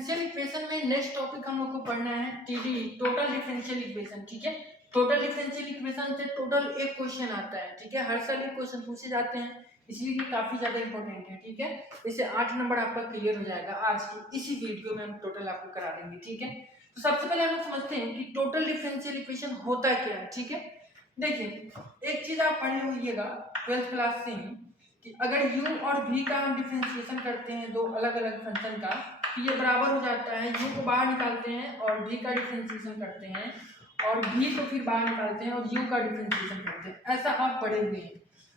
Differential equation में next topic हम लोग को पढ़ना है टीडी, टोटल डिफरेंशियल इक्वेशन। ठीक है, टोटल डिफरेंशियल इक्वेशन से टोटल एक क्वेश्चन आता है। ठीक है, हर साल एक क्वेश्चन पूछे जाते हैं, इसलिए ये काफी ज्यादा इंपॉर्टेंट है। ठीक है, इससे 8 नंबर आपका क्लियर हो जाएगा। आज की इसी वीडियो में हम टोटल आपको करा देंगे। ठीक है, तो सबसे पहले हम लोग समझते हैं कि टोटल डिफरेंशियल इक्वेशन होता क्या है। ठीक है, देखिए एक चीज आप पढ़े होइएगा 12th क्लास से ही कि अगर u और v का हम डिफरेंशिएशन करते हैं दो अलग अलग फंक्शन का, तो ये बराबर हो जाता है। u को बाहर निकालते हैं और v का डिफरेंशिएशन करते हैं, और v को फिर बाहर निकालते हैं और u का डिफरेंशिएशन करते हैं। ऐसा आप पढ़े हुए हैं।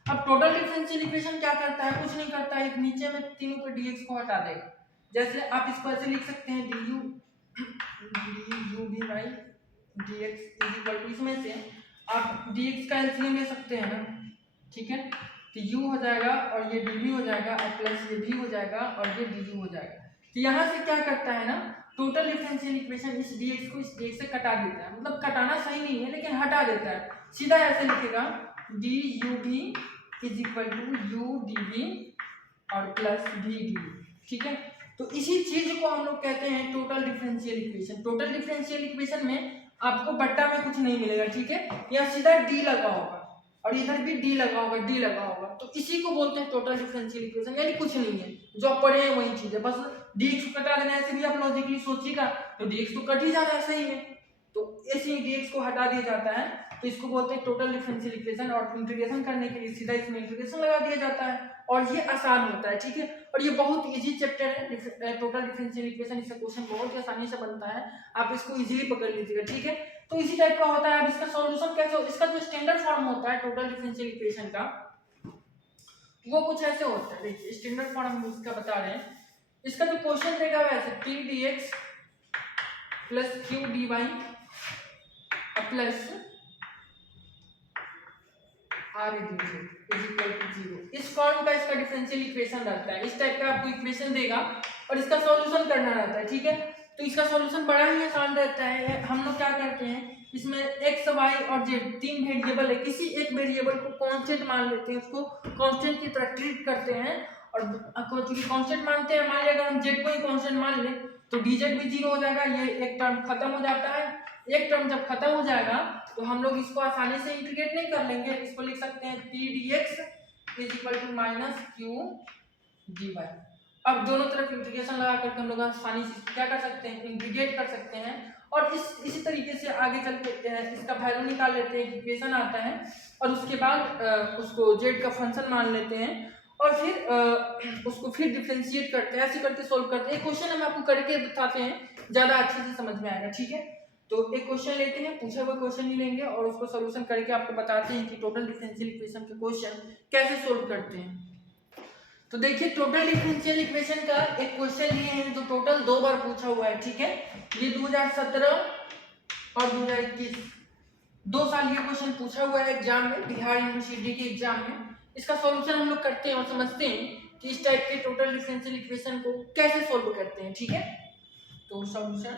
अब टोटल डिफरेंशियल इक्वेशन क्या करता है? कुछ नहीं करता है, नीचे में तीनों के dx को हटा देगा। जैसे आप इसको ऐसे लिख सकते हैं du by dx is equal to, इसमें से आप dx का एलसीएम ले सकते हैं ना। ठीक है, तो u हो जाएगा और ये dv हो जाएगा और प्लस ये v हो जाएगा और ये du हो जाएगा। तो यहाँ से क्या करता है ना, टोटल डिफरेंशियल इक्वेशन इस dx को इस dx से कटा देता है। मतलब कटाना सही नहीं है लेकिन हटा देता है। सीधा ऐसे लिखेगा dub is equal to u dv और प्लस v du। ठीक है, तो इसी चीज को हम लोग कहते हैं total differential equation. Total differential equation में आपको बट्टा में कुछ नहीं मिलेगा। ठीक है, यहाँ सीधा डी लगा होगा और इधर भी डी लगा होगा, डी लगा होगा, तो इसी को बोलते हैं टोटल डिफरेंशियल इक्वेशन। यानी कुछ नहीं है, जो आप पढ़े हैं वही चीज है, बस dx को कटा देना। ऐसे भी आप लॉजिकली सोचिएगा तो dx तो कट ही जा रहा है सही में, तो ऐसे ही dx को हटा दिया जाता है, तो इसको बोलते हैं टोटल डिफरेंशियल इक्वेशन। और इंटीग्रेशन करने के लिए सीधा इसमें इंटीग्रेशन लगा दिया जाता है और ये आसान होता है। ठीक है, और ये बहुत इजी चैप्टर है टोटल डिफरेंशियल इक्वेशन। इसका क्वेश्चन बहुत ही आसानी से बनता है, आप इसको इजीली पकड़ लीजिएगा। ठीक है, तो इसी टाइप का होता है। अब इसका सॉल्यूशन कैसे हो, इसका जो स्टैंडर्ड फॉर्म होता है टोटल डिफरेंशियल इक्वेशन का, वो कुछ ऐसे होता है। देखिए स्टैंडर्ड फॉर्म हम इसका बता रहे हैं। इसका जो क्वेश्चन देगा वैसे t dx plus q dy plus r dz is equal to 0। इस फॉर्म का इसका डिफरेंशियल इक्वेशन रहता है। इस टाइप का आपको इक्वेशन देगा और इसका सॉल्यूशन करना रहता है। ठीक है, तो इसका सॉल्यूशन बड़ा ही आसान रहता है। हम लोग क्या करते हैं, इसमें x, y और z तीन वेरिएबल है, किसी एक वेरिएबल को कांस्टेंट मान लेते हैं, उसको कांस्टेंट की तरह ट्रीट करते हैं। और चूंकि कांस्टेंट मानते हैं, मान लिया अगर हम z को ही कांस्टेंट मान लें तो dz भी 0 हो जाएगा। ये एक टर्म खत्म हो जाता है। एक टर्म जब खत्म हो जाएगा तो हम लोग इसको आसानी से इंटीग्रेट नहीं कर लेंगे। इसको लिख सकते हैं t dx is equal to minus q dy। अब दोनों तरफ इंटीग्रेशन लगा करके हम लोग आसानी से क्या कर सकते हैं, इंटीग्रेट कर सकते हैं। और इसी तरीके से आगे चल के इसका वैल्यू निकाल लेते हैं, इक्वेशन आता है, और उसके बाद उसको z का फंक्शन मान लेते हैं और फिर उसको फिर डिफरेंशिएट करते हैं। ऐसे करके सोल्व करते हैं। एक क्वेश्चन हम आपको करके बताते हैं, ज्यादा अच्छे से समझ में आएगा। ठीक है, तो एक क्वेश्चन लेते हैं, पूछा हुआ क्वेश्चन ही लेंगे और उसको सोल्यूशन करके आपको बताते हैं कि टोटल डिफरेंशियल इक्वेशन के क्वेश्चन कैसे सोल्व करते हैं। तो देखिए टोटल डिफरेंशियल इक्वेशन का एक क्वेश्चन ये है जो टोटल 2 बार पूछा हुआ है। ठीक है, ये 2017 और 2021 2 साल ये क्वेश्चन पूछा हुआ है एग्जाम में, बिहार यूनिवर्सिटी के एग्जाम में। इसका सॉल्यूशन हम लोग करते हैं और समझते हैं कि इस टाइप के टोटल डिफरेंशियल इक्वेशन को कैसे सोल्व करते हैं। ठीक है, तो सॉल्यूशन,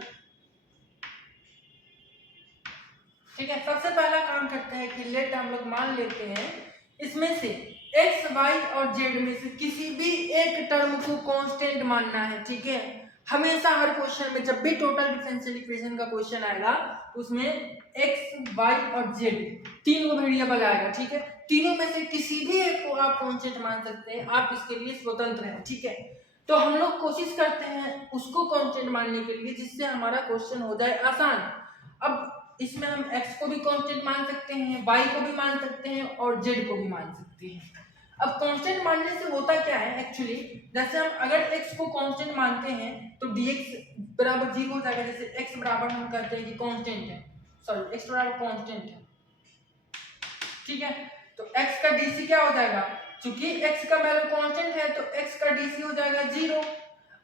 ठीक है, सबसे पहला काम करते हैं कि लेट हम लोग मान लेते हैं इसमें से x, y और z में से किसी भी एक टर्म को कांस्टेंट मानना है। ठीक है, हमेशा हर क्वेश्चन में जब भी टोटल डिफरेंशियल इक्वेशन का क्वेश्चन आएगा उसमें x, y और z तीनों वेरिएबल आएगा। ठीक है, तीनों में से किसी भी एक को आप कांस्टेंट मान सकते हैं, आप इसके लिए स्वतंत्र हैं। ठीक है, तो हम लोग कोशिश करते हैं उसको कांस्टेंट मानने के लिए जिससे हमारा क्वेश्चन हो जाए आसान। अब इसमें हम x को भी कांस्टेंट मान सकते हैं, y को भी मान सकते हैं और z को भी मान सकते हैं। अब कांस्टेंट मानने से होता क्या है एक्चुअली, जैसे हम अगर x को कांस्टेंट मानते हैं तो dx बराबर 0 हो जाएगा। जैसे x बराबर हम कहते हैं कि कांस्टेंट है, सॉरी x बराबर कांस्टेंट है। ठीक है, तो x का dc क्या हो जाएगा, क्योंकि x का वैल्यू कांस्टेंट है तो x का dc हो जाएगा 0।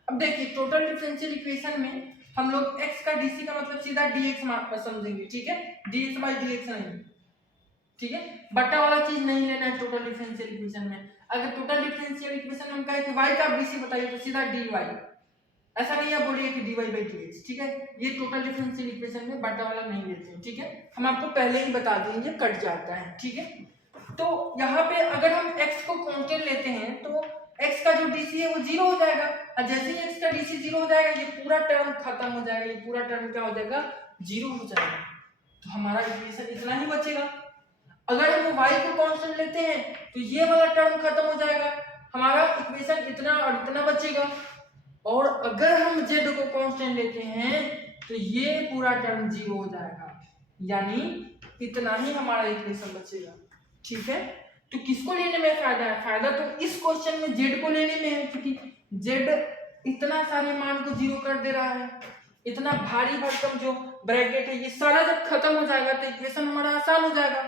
अब देखिए टोटल डिफरेंशियल इक्वेशन में हम लोग x का dc का मतलब सीधा dx समझेंगे। ठीक है, dx by dx नहीं। ठीक है, बट्टा वाला चीज नहीं लेना है टोटल डिफरेंशियल इक्वेशन में। अगर टोटल डिफरेंशियल इक्वेशन में हम कहें कि y का dc बताइए तो सीधा dy, ऐसा नहीं आप बोलिए कि dy by dx। ठीक है, ये टोटल डिफरेंशियल इक्वेशन में बट्टा वाला नहीं लेते हैं। ठीक है, हम आपको पहले ही बता देंगे कट जाता है। ठीक है, तो यहाँ पे अगर हम x को कांस्टेंट लेते हैं तो x का जो dc है वो 0 हो जाएगा, और जैसे ही x का dc 0 हो जाएगा ये पूरा टर्म खत्म हो जाएगा, ये पूरा टर्म क्या हो जाएगा 0 हो जाएगा। तो हमारा इक्वेशन इतना ही बचेगा। अगर हम y को कांस्टेंट लेते हैं तो ये वाला टर्म खत्म हो जाएगा, हमारा इक्वेशन इतना और इतना बचेगा। और अगर हम z को कांस्टेंट लेते हैं तो ये पूरा टर्म 0 हो जाएगा, यानी इतना ही हमारा इक्वेशन बचेगा। ठीक है, तो किसको लेने में फायदा है? फायदा तो इस क्वेश्चन में z को लेने में है, क्योंकि z इतना सारे मान को 0 कर दे रहा है। इतना भारी भरकम जो ब्रैकेट है ये सारा जब खत्म हो जाएगा तो इक्वेशन हमारा आसान हो जाएगा।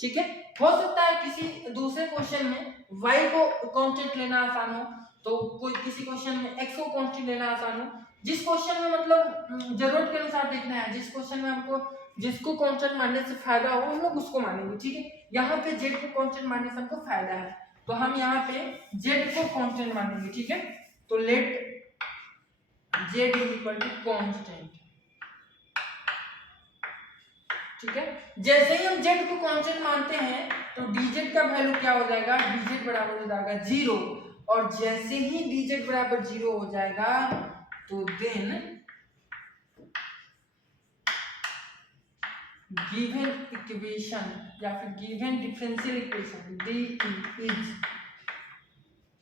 ठीक है, हो सकता है किसी दूसरे क्वेश्चन में y को कांस्टेंट लेना आसान हो, तो कोई किसी क्वेश्चन में x को कांस्टेंट लेना आसान हो। जिस क्वेश्चन में मतलब जरूरत के अनुसार देखना है, जिस क्वेश्चन में हमको जिसको कांस्टेंट मानने से फायदा हो हम लोग उसको मानेंगे। ठीक है, यहाँ पे z को कांस्टेंट मानने से हमको फायदा है, तो हम यहाँ पे z को कांस्टेंट मानेंगे। ठीक है, तो let z is equal to constant. ठीक है, जैसे ही हम z को कांस्टेंट मानते हैं तो dz का वैल्यू क्या हो जाएगा, dz बराबर हो जाएगा 0, और जैसे ही dz बराबर 0 हो जाएगा तो देन गिवन इक्वेशन या फिर given differential equation D is,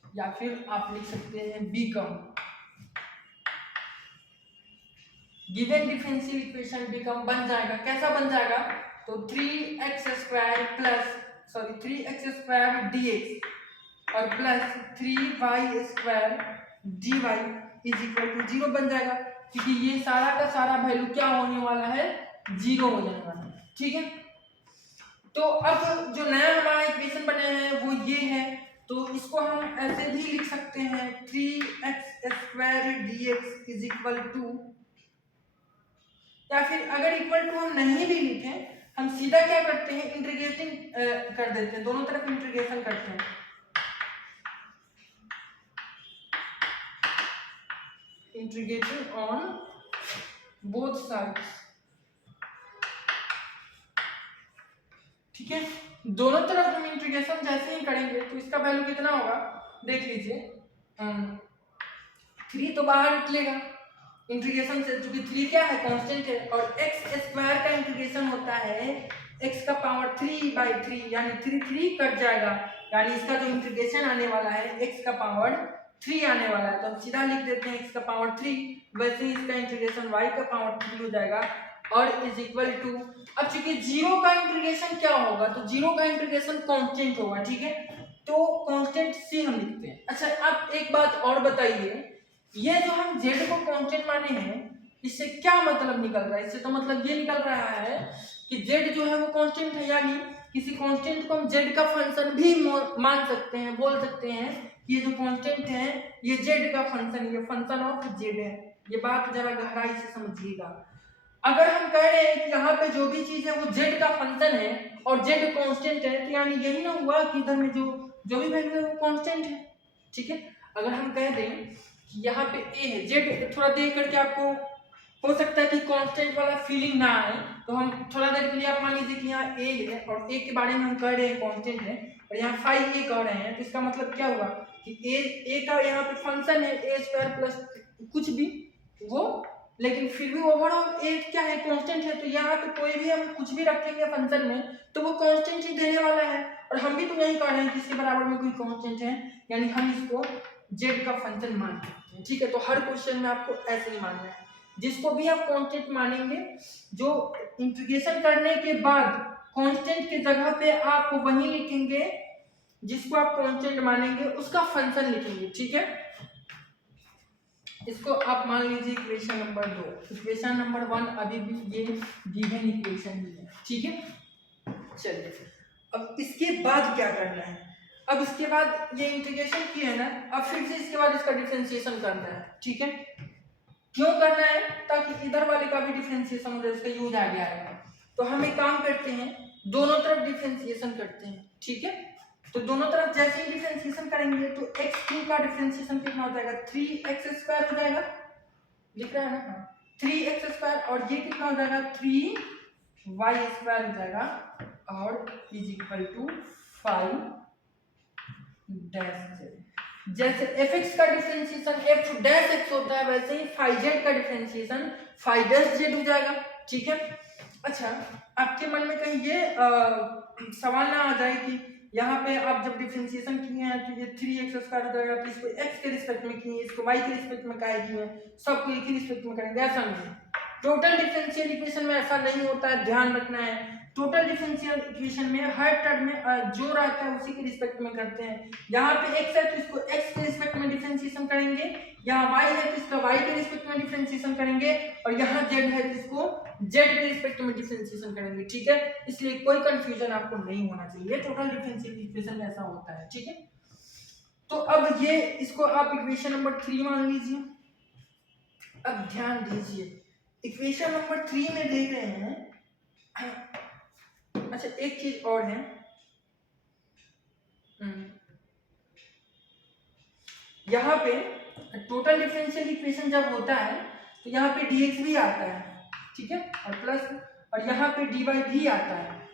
या फिर आप लिख सकते हैं become, given differential equation become बन जाएगा। कैसा बन जाएगा, तो 3x स्क्वायर dx और plus 3y square dy is equal to 0 बन जाएगा, क्योंकि ये सारा का सारा वैल्यू क्या होने वाला है 0 हो जाने वाला है। ठीक है, तो अब जो नया हमारा इक्वेशन बना है वो ये है, तो इसको हम ऐसे भी लिख सकते हैं 3x square dx is equal to, या फिर अगर इक्वल टू हम नहीं भी लिखें हम सीधा क्या करते हैं इंटीग्रेटिंग कर देते हैं, दोनों तरफ इंटीग्रेशन करते हैं। Integrating on both sides. ठीक है, दोनों तरफ हम इंटीग्रेशन जैसे ही करेंगे तो इसका वैल्यू कितना होगा देख लीजिए, 3 तो बाहर निकलेगा इंटीग्रेशन से, क्योंकि 3 क्या है कांस्टेंट है, और x स्क्वायर का इंटीग्रेशन होता है x का पावर 3/3, यानी 3 कट जाएगा, यानी इसका जो इंटीग्रेशन आने वाला है x का पावर 3 आने वाला है, तो हम सीधा लिख देते हैं x का पावर 3, वैसे ही इसका इंटीग्रेशन y का पावर 3 हो जाएगा, और इज इक्वल टू, अब चूंकि 0 का इंटीग्रेशन क्या होगा, तो 0 का इंटीग्रेशन कांस्टेंट होगा। ठीक है, तो कांस्टेंट c हम लिखते हैं। अच्छा, अब एक बात और बताइए, ये जो हम z को कांस्टेंट माने हैं इससे क्या मतलब निकल रहा है? इससे तो मतलब ये निकल रहा है कि z जो है वो कांस्टेंट है, यानी किसी कांस्टेंट को हम z का फंक्शन भी मान सकते हैं, बोल सकते हैं कि ये जो कांस्टेंट है ये z का फंक्शन, ये फंक्शन ऑफ z है। ये बात जरा गहराई से समझिएगा। अगर हम कह रहे हैं कि यहाँ पे जो भी चीज है वो z का फंक्शन है और z कांस्टेंट है, तो यानी यही ना हुआ कि इधर में जो भी वैल्यू है वो कांस्टेंट है। ठीक है, अगर हम कह दें यहाँ पे a है, z थोड़ा देख करके आपको हो सकता है कि कांस्टेंट वाला फीलिंग ना आए, तो हम थोड़ा देर के लिए आप मान लीजिए कि यहाँ a है और a के बारे में हम कह रहे हैं कांस्टेंट है, और यहाँ 5a कह रहे हैं, तो इसका मतलब क्या हुआ कि a का यहाँ पे फंक्शन है a स्क्वायर प्लस कुछ भी वो, लेकिन फिर भी ओवरऑल a क्या है कांस्टेंट है, तो यहाँ पे कोई भी हम कुछ भी रखेंगे फंक्शन में तो वो कांस्टेंट ही देने वाला है, और हम भी तो यही कह रहे हैं कि इसके बराबर में कोई कांस्टेंट है, यानी हम इसको z का फंक्शन मान सकते हैं। ठीक है, तो हर क्वेश्चन में आपको ऐसे ही मानना है, जिसको भी आप कांस्टेंट मानेंगे जो इंटीग्रेशन करने के बाद कांस्टेंट की जगह पे आप वही लिखेंगे जिसको आप कांस्टेंट मानेंगे उसका फंक्शन लिखेंगे। ठीक है, इसको आप मान लीजिए इक्वेशन नंबर 2, इक्वेशन नंबर 1 अभी भी ये गिवन इक्वेशन ही है। ठीक है, चलिए अब इसके बाद क्या करना है, अब इसके बाद ये इंटीग्रेशन किया है ना, अब फिर से इसके बाद इसका डिफरेंशिएशन करना है। ठीक है, क्यों करना है, ताकि इधर वाले का भी डिफरेंशिएशन हो जाए, इसका यूज आ गया है। तो हम एक काम करते हैं, दोनों तरफ डिफरेंशिएशन करते हैं। ठीक है, तो दोनों तरफ जैसे ही डिफरेंशिएशन करेंगे तो x3 का डिफरेंशिएशन कितना हो जाएगा 3x स्क्वायर हो जाएगा, दिख रहा है ना, 3x स्क्वायर, और ये कितना हो जाएगा 3y स्क्वायर हो जाएगा, और is equal to 5 dash z। जैसे एफ एक्स का डिफरेंशिएशन एफ डैश एक्स होता है, वैसे ही फाइव जेड का डिफरेंशिएशन फाइव डैश जेड हो जाएगा। ठीक है। अच्छा, आपके मन में कहीं ये सवाल ना आ जाए कि यहाँ पे आप जब डिफरेंशिएशन किए हैं तो ये 3x² हो जाएगा, तो इसको x के रिस्पेक्ट में किए, इसको y के रिस्पेक्ट में काहे किए, सबको एक ही रिस्पेक्ट में करेंगे, ऐसा नहीं। टोटल डिफरेंशियल इक्वेशन में ऐसा नहीं होता है, ध्यान रखना है। टोटल डिफरेंशियल इक्वेशन में हर टर्म में जो रहता है उसी के रिस्पेक्ट में करते हैं। यहाँ पे x है तो इसको x के रिस्पेक्ट में डिफरेंशिएशन करेंगे, यहाँ y है तो इसका y के रिस्पेक्ट में डिफरेंशिएशन करेंगे, और यहाँ z है तो इसको z के रिस्पेक्ट में डिफरेंशिएशन करेंगे। ठीक है, इसलिए कोई कंफ्यूजन आपको नहीं होना चाहिए, टोटल डिफरेंशियल इक्वेशन में ऐसा होता है। ठीक है, तो अब ये इसको आप इक्वेशन नंबर 3 मान लीजिए। अब ध्यान दीजिए, इक्वेशन नंबर 3 में देख रहे हैं। अच्छा, एक चीज और है, यहाँ पे टोटल डिफरेंशियल इक्वेशन जब होता है तो यहाँ पे dx भी आता है, ठीक है, और प्लस, और यहाँ पे dy भी आता है।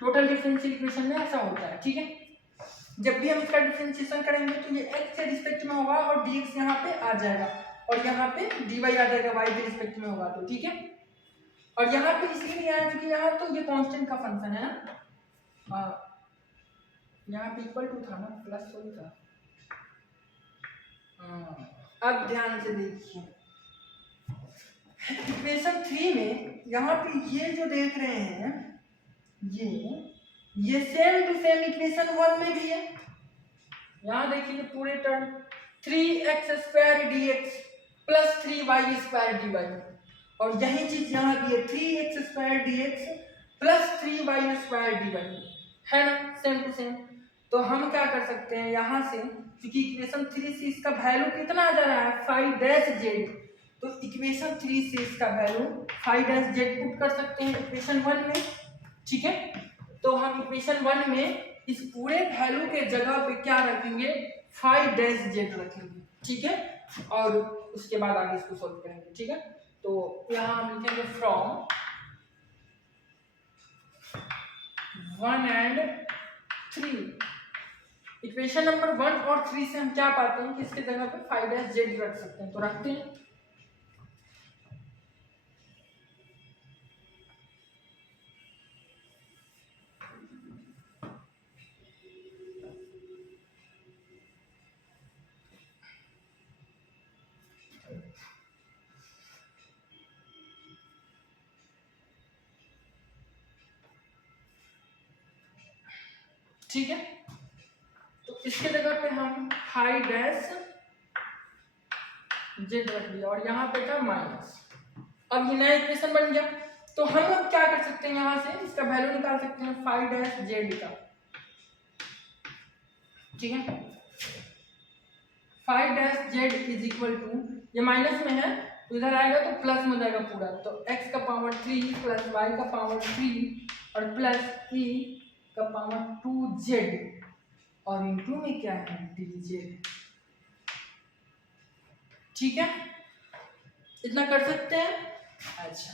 टोटल डिफरेंशियल इक्वेशन में ऐसा होता है। ठीक है, जब भी हम इसका डिफरेंशिएशन करेंगे तो ये x के रिस्पेक्ट में होगा और dx यहाँ पे आ जाएगा, और यहाँ पे dy आ जाएगा y के रिस्पेक्ट में होगा। तो ठीक है, और यहाँ पे इसलिए आया क्योंकि यहाँ तो ये कांस्टेंट का फंक्शन है ना, यहाँ पे इक्वल टू था ना, प्लस थोड़ी था। अब ध्यान से देखिए, इक्वेशन 3 में यहाँ पे ये जो देख रहे हैं, ये सेम टू सेम इक्वेशन 1 में भी है। यहाँ देखिए पूरे term 3x² dx plus 3y² dy, और यही चीज यहाँ भी है 3x² dx plus 3y² dy, है ना, सेम टू सेम। तो हम क्या कर सकते हैं, यहाँ से क्योंकि इक्वेशन 3 से इसका वैल्यू कितना आ जा रहा है 5-z, तो इक्वेशन 3 से इसका वैल्यू 5-z पुट कर सकते हैं इक्वेशन 1 में। ठीक है, तो हम इक्वेशन 1 में इस पूरे वैल्यू के जगह पे क्या रखेंगे, 5-z रखेंगे। ठीक है, और उसके बाद आगे इसको सॉल्व करेंगे। ठीक है, तो यहाँ हम लिखेंगे फ्रॉम 1 and 3। इक्वेशन नंबर 1 और 3 से हम क्या पाते हैं कि इसके जगह पे 5-z रख सकते हैं, तो रखते हैं। ठीक है, तो इसके जगह पे हम 5-z रख दिया, और यहाँ पे था माइनस। अब ये नया इक्वेशन बन गया, तो हम अब क्या कर सकते हैं, यहाँ से इसका वैल्यू निकाल सकते हैं 5-z का। ठीक है, 5-z इज इक्वल टू, ये माइनस में है तो इधर आएगा तो प्लस में जाएगा पूरा, तो x का पावर 3 प्लस y का पावर 3 और प्लस e का पावर 2z, और इनटू में क्या है dz। ठीक है, इतना कर सकते हैं। अच्छा,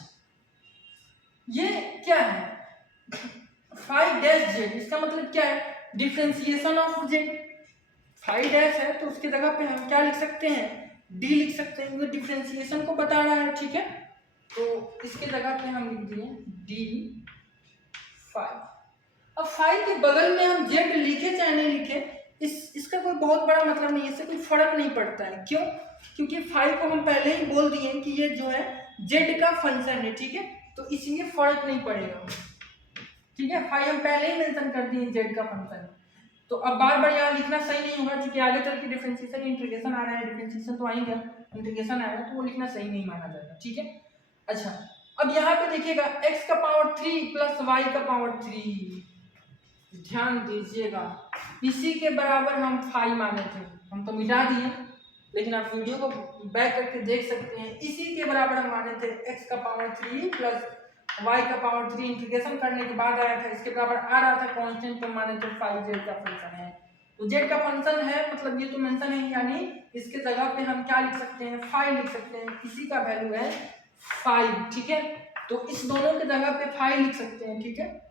ये क्या है 5-z, इसका मतलब क्या है, डिफरेंशिएशन ऑफ z। 5 है तो उसकी जगह पे हम क्या लिख सकते हैं, d लिख सकते हैं, ये डिफरेंशिएशन को बता रहा है। ठीक है, तो इसके जगह पे हम लिख दिए d5। अब 5 के बगल में हम z लिखे चाहे नहीं लिखे, इसका कोई बहुत बड़ा मतलब नहीं है, इससे कोई फर्क नहीं पड़ता है। क्यों, क्योंकि 5 को हम पहले ही बोल दिए कि ये जो है z का फंक्शन है। ठीक है, तो इसलिए फर्क नहीं पड़ेगा। ठीक है, 5 हम पहले ही मेंशन कर दिए z का फंक्शन, तो अब बार बार यहाँ लिखना सही नहीं होगा, क्योंकि आगे चल के डिफरेंशिएशन इंटीग्रेशन आ रहा है, डिफरेंशिएशन तो आएगा, इंटीग्रेशन आएगा तो वो लिखना सही नहीं माना जाएगा। ठीक है, अच्छा, अब यहाँ पे देखिएगा x का पावर 3 प्लस y का पावर 3, ध्यान दीजिएगा, इसी के बराबर हम 5 माने थे, हम तो मिटा दिए, लेकिन आप वीडियो को बैक करके देख सकते हैं, इसी के बराबर हम माने थे x का पावर 3 प्लस y का पावर 3, इंटीग्रेशन करने के बाद आया था, इसके बराबर आ रहा था कांस्टेंट, तो माने तो 5z का फंक्शन है। तो z का फंक्शन है मतलब ये तो मेंशन है, यानी इसके जगह पे हम क्या लिख सकते हैं, 5 लिख सकते हैं, इसी का वैल्यू है 5। ठीक है, तो इस दोनों के जगह पे 5 लिख सकते हैं। ठीक है,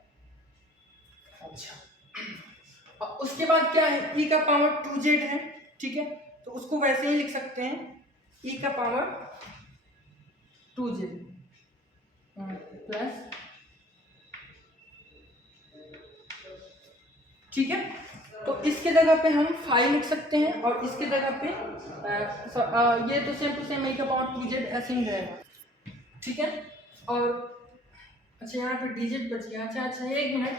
अच्छा, और उसके बाद क्या है, e का पावर 2z है, ठीक है, तो उसको वैसे ही लिख सकते हैं e का पावर 2z प्लस, ठीक है। तो इसके जगह पे हम 5 लिख सकते हैं और इसके जगह पे ये तो सेम टू सेम e का पावर 2z ऐसे ही रहेगा, ठीक है। और अच्छा यहाँ पे dz बच गया। अच्छा एक मिनट,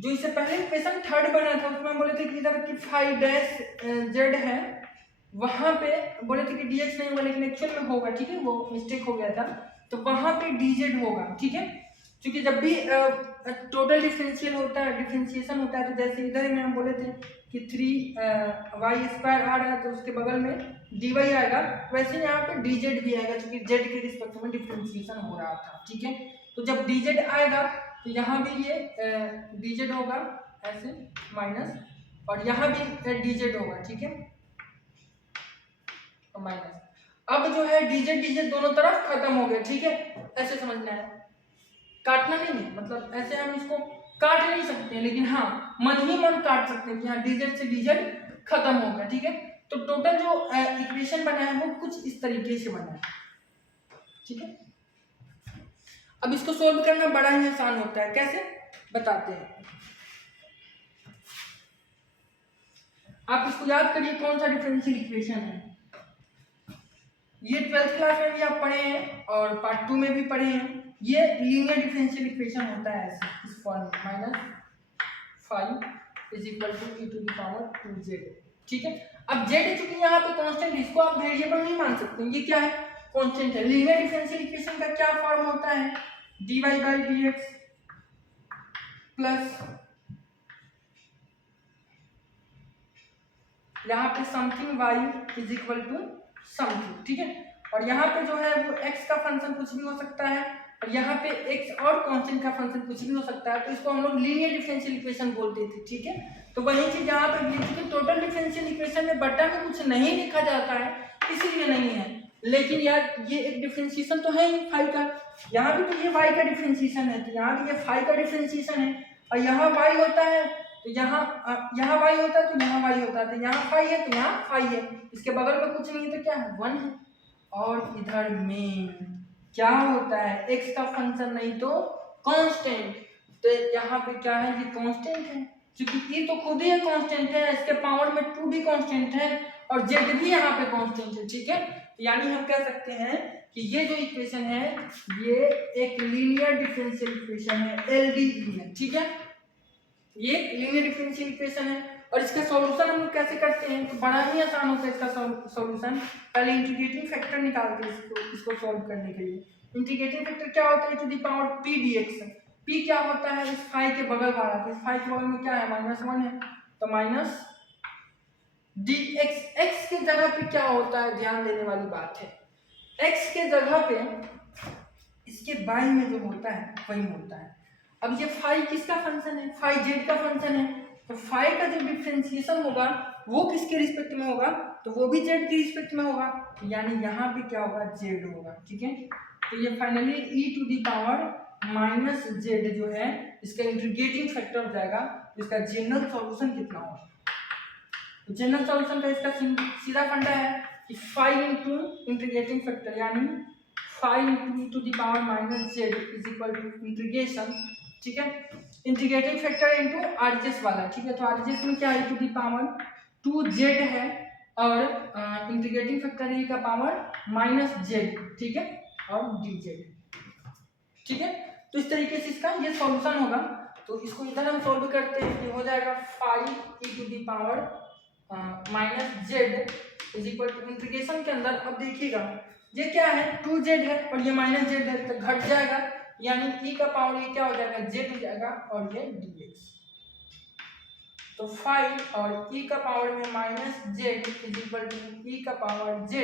जो इससे पहले इक्वेशन थर्ड बना था उसमें बोले थे कि इधर की 5 डैश z है, वहां पे बोले थे कि dx नहीं होगा, लेकिन एक्चुअल में होगा, ठीक है, वो मिस्टेक हो गया था, तो वहां पे dz होगा, ठीक है। क्योंकि जब भी टोटल डिफरेंशियल होता है, डिफरेंशिएशन होता है, तो जैसे इधर में हम बोले थे कि 3y² आ रहा है तो उसके बगल में dy आएगा, वैसे यहाँ पे dz भी आएगा क्योंकि z के रिस्पेक्ट में डिफरेंशिएशन हो रहा था, ठीक है। तो जब dz आएगा तो यहाँ भी ये dz होगा ऐसे माइनस, और यहाँ भी dz होगा, ठीक है, माइनस। अब जो है dz दोनों तरफ खत्म हो गए, ठीक है, ऐसे समझना है, काटना नहीं है, मतलब ऐसे हम इसको काट नहीं सकते हैं, लेकिन हाँ मन ही मन काट सकते हैं कि हाँ dz से dz खत्म हो गया, ठीक है। तो टोटल जो इक्वेशन बना है वो कुछ इस तरीके से बना है, ठीक है। अब इसको सोल्व करना बड़ा ही आसान होता है, कैसे बताते हैं। आप इसको याद करिए कौन सा डिफरेंशियल इक्वेशन है, ये 12th क्लास में भी आप पढ़े हैं और पार्ट 2 में भी पढ़े हैं। ये लीनियर डिफरेंशियल इक्वेशन होता है ऐसे इस फॉर्म में, -5 = e⁻² 2z, ठीक है। अब z चूंकि यहाँ पे कांस्टेंट है, इसको आप वेरिएबल नहीं मान सकते, ये क्या है, कांस्टेंट है। लीनियर डिफरेंशियल इक्वेशन का क्या फॉर्म होता है, dy/dx प्लस यहाँ पे समथिंग y = समथिंग, ठीक है। और यहाँ पे जो है वो x का फंक्शन कुछ भी हो सकता है, और यहाँ पे x और कांस्टेंट का फंक्शन कुछ भी हो सकता है, तो इसको हम लोग लीनियर डिफरेंशियल इक्वेशन बोलते थे, ठीक है। तो वही चीज यहाँ पे भी, क्योंकि टोटल डिफरेंशियल इक्वेशन में बटा में कुछ नहीं लिखा जाता है इसीलिए नहीं है, लेकिन यार ये एक डिफरेंशिएशन तो है ही फाई का, यहाँ भी तो ये y का डिफरेंशिएशन है, तो यहाँ भी ये फाई का डिफरेंशिएशन है, और यहाँ y होता है तो यहाँ y होता है, तो यहाँ y होता है, तो यहाँ फाई है तो यहाँ फाई है, इसके बगल में कुछ नहीं है तो क्या है 1 है। और इधर में क्या होता है, x का फंक्शन नहीं तो कांस्टेंट, तो यहाँ पे क्या है, ये कांस्टेंट है, क्योंकि e तो खुद ही कांस्टेंट है, इसके पावर में 2 भी कांस्टेंट है और z भी यहाँ पे कांस्टेंट है, ठीक है। यानी हम कह सकते हैं कि ये जो इक्वेशन है ये एक लीनियर डिफरेंशियल इक्वेशन है, LDE है, ठीक है, ये लीनियर डिफरेंशियल इक्वेशन है। और इसका सॉल्यूशन हम कैसे करते हैं, तो बड़ा ही आसान होता है इसका सॉल्यूशन। पहले इंटीग्रेटिंग फैक्टर निकालते हैं इसको सॉल्व करने के लिए। इंटीग्रेटिंग फैक्टर क्या होता है, e⁻p dx। p क्या होता है, इस फाई के बगल वाला, तो इस फाई के बगल में क्या है, -1 है, तो माइनस dx। x के जगह पे क्या होता है, ध्यान देने वाली बात है, x के जगह पे इसके बाएं में जो होता है वही होता है। अब ये फाई किसका फंक्शन है, फाई z का फंक्शन है, तो फाई का जो डिफरेंशिएशन होगा वो किसके रिस्पेक्ट में होगा, तो वो भी z के रिस्पेक्ट में होगा, यानी यहाँ पे क्या होगा, z होगा, ठीक है। तो ये फाइनली e⁻−z जो है इसका इंटीग्रेटिंग फैक्टर हो जाएगा, तो इसका जनरल सॉल्यूशन कितना होगा, तो जनरल सॉल्यूशन का इसका सीधा फंडा है कि फाई इंटू इंटीग्रेटिंग फैक्टर, यानी फाई इंटू e⁻−z = इंटीग्रेशन, ठीक है, इंटीग्रेटिंग फैक्टर इंटू आरएचएस वाला, ठीक है। तो आरएचएस में क्या है, e⁻2z है और इंटीग्रेटिंग फैक्टर e⁻−z, ठीक है, और dz, ठीक है। तो इस तरीके से इसका ये सॉल्यूशन होगा। तो इसको इधर हम सॉल्व करते हैं, ये हो जाएगा फाई e⁻−z = इंटीग्रेशन के अंदर। अब देखिएगा ये क्या है, 2z है और ये -z है, तो घट जाएगा, यानी e का पावर ये क्या हो जाएगा, z हो जाएगा, और ये dx। तो फाई और e का पावर में -z = e का पावर z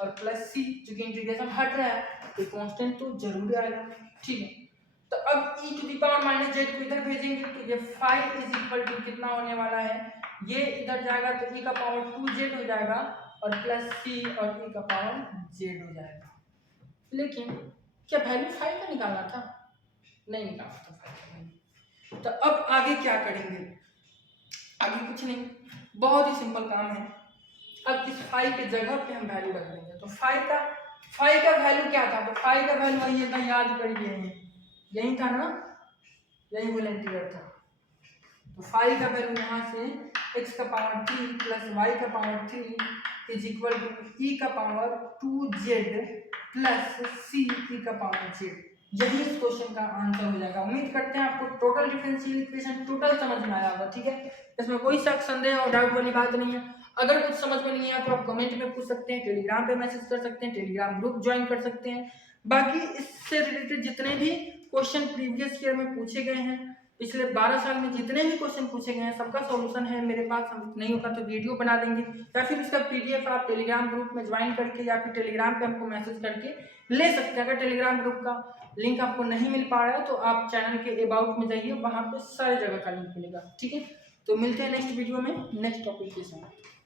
और प्लस c, क्योंकि इंटीग्रेशन हट रहा है तो कांस्टेंट तो जरूर आएगा, ठीक है। तो अब e⁻−z को इधर भेजेंगे तो ये फाई = कितना होने वाला है, ये इधर जाएगा तो e का पावर 2z हो जाएगा और प्लस c और e का पावर z हो जाएगा। लेकिन क्या वैल्यू फाई का निकालना था, नहीं निकालना था। तो अब आगे क्या करेंगे, आगे कुछ नहीं, बहुत ही सिंपल काम है। अब इस फाई के जगह पे हम वैल्यू रख देंगे। तो फाई का वैल्यू क्या था? तो फाई का वैल्यू वही है ना, याद करिए यही था ना, यही वॉलंटियर था। तो फाई का वैल्यू यहाँ से x का पावर 3 प्लस y का power 3 is equal to e का power 2z plus c e का पावर z। यही इस क्वेश्चन का आंसर हो जाएगा। उम्मीद करते हैं आपको टोटल डिफरेंशियल इक्वेशन टोटल समझ में आया होगा, ठीक है। इसमें कोई शक संदेह और डाउट वाली बात नहीं है। अगर कुछ समझ में नहीं आया तो आप कमेंट में पूछ सकते हैं, टेलीग्राम पे मैसेज कर सकते हैं, टेलीग्राम ग्रुप ज्वाइन कर सकते हैं। बाकी इससे रिलेटेड जितने भी क्वेश्चन प्रीवियस ईयर में पूछे गए हैं, पिछले 12 साल में जितने भी क्वेश्चन पूछे गए हैं, सबका सॉल्यूशन है मेरे पास। नहीं होगा तो वीडियो बना देंगे या फिर उसका पीडीएफ आप टेलीग्राम ग्रुप में ज्वाइन करके या फिर टेलीग्राम पे हमको मैसेज करके ले सकते हैं। अगर टेलीग्राम ग्रुप का लिंक आपको नहीं मिल पा रहा है तो आप चैनल के अबाउट में जाइए, वहां पे सारी जगह का लिंक मिलेगा, ठीक है। तो मिलते हैं नेक्स्ट वीडियो में नेक्स्ट टॉपिक के साथ।